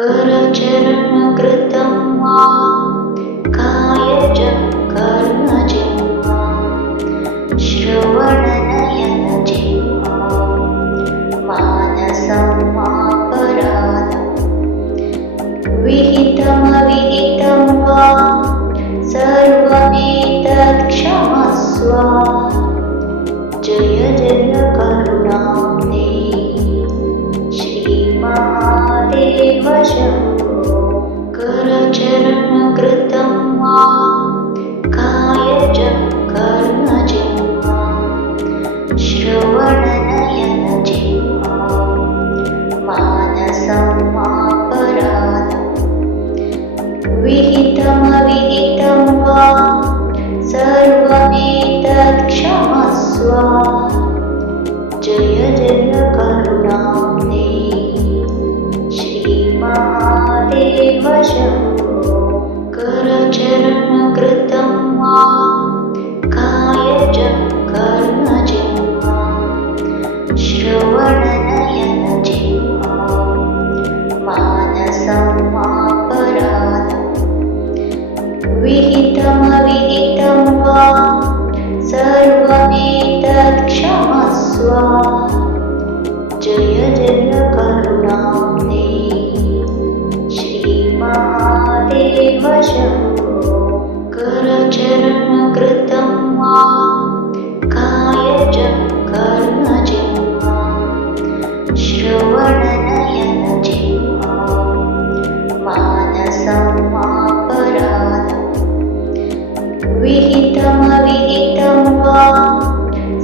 करचरणकृतं वा कायजं कर्मजं वा श्रवणनयनजं वा मानसं वापराधं विहितमविहितं वा सर्वमेतत् क्षमस्व। जय जय करुणाब्धे श्रीमहादेव शम्भो। करचरणकृतं वा कायजं कर्मजं वा श्रवणनयनजं वा मानसं वापराधं विहितमविहितं वा सर्वमेतत् क्षमस्व। जय जय करुणाब्धे श्रीमहादेव शम्भो। करचरणकृतं वा कायजं कर्मजं वा श्रवणनयनजं वा मानसं वापराधं विहितमविहितं वा सर्वमेतत् क्षमस्व। जय जय करुणाब्धे श्रीमहादेव शम्भो। करचरणकृतं वा कायजं कर्मजं वा श्रवणनयनजं वा मानसं वापराधं विहितमविहितं वा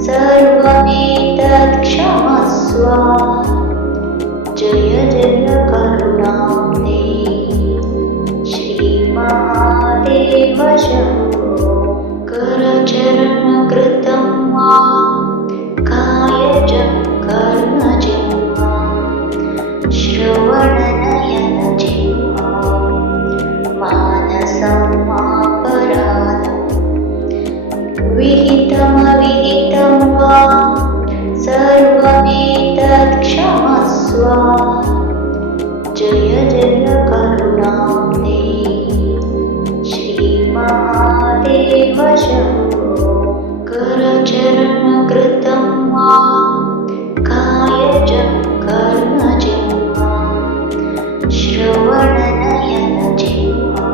सर्वमेतत् क्षमस्व। जय जय करुणाब्धे श्रीमहादेव शम्भो। करचरणकृतं वा कायजं कर्मजं वा श्रवणनयनजं वा मानसं वापराधं विहितमविहितं वा सर्वमेतत् क्षमस्व। जय जय करुणाब्धे श्रीमहादेव शम्भो। करचरणकृतं वा कायजं कर्मजं वा श्रवणनयनजं वा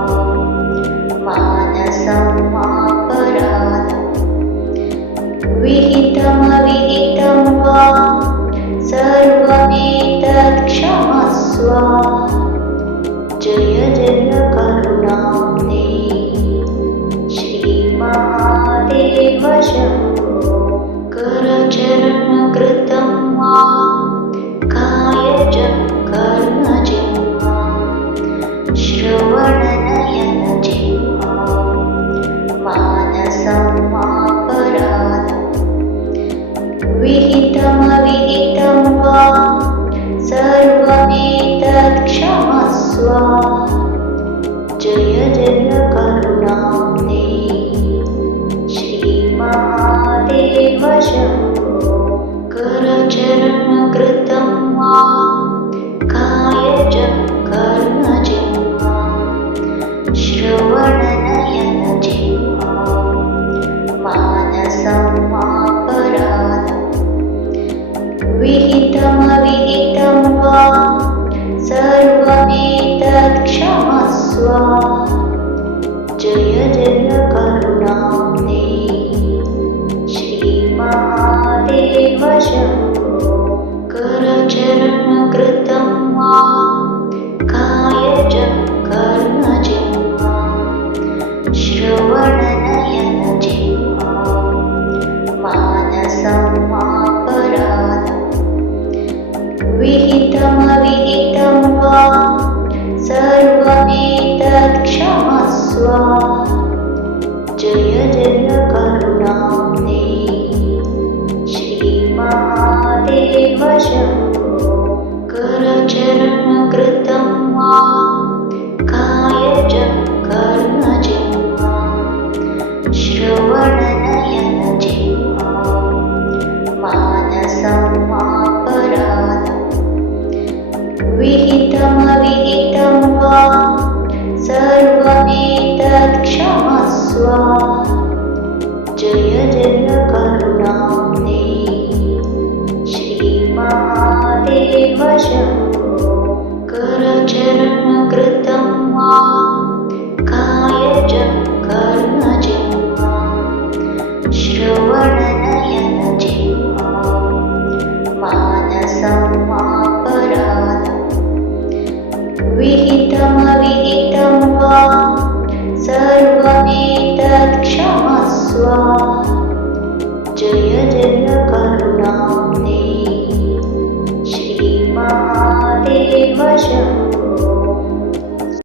मानसं वापराधं विहितमविहितं वा सर्वमेतत् क्षमस्व। जय जय करुणाब्धे श्रीमहादेव शम्भो। करचरणकृतं वा कायजं कर्मजं वा श्रवणनयनजं वा मानसं वापराधं विहितमविहितं वा सर्वमेतत् क्षमस्व। जय जय करुणाब्धे श्रीमहादेव शम्भो। करचरणकृतं वा कायजं कर्मजं वा श्रवणनयनजं वा मानसं वापराधं विहितमविहितं वा सर्वमेतत् क्षमस्व। जय जय करुणाब्धे श्रीमहादेव शम्भो। करचरणकृतं वा कायजं कर्मजं वा श्रवणनयनजं वा मानसं वापराधं विहितमविहितं वा सर्वमेतत् क्षमस्व। देवशं करचरणकृतं वा कायजं कर्मजं वा श्रवणनयनजिह्वा मानसं वापराधं विहितमविहितं वा सर्वमेतत् क्षमस्व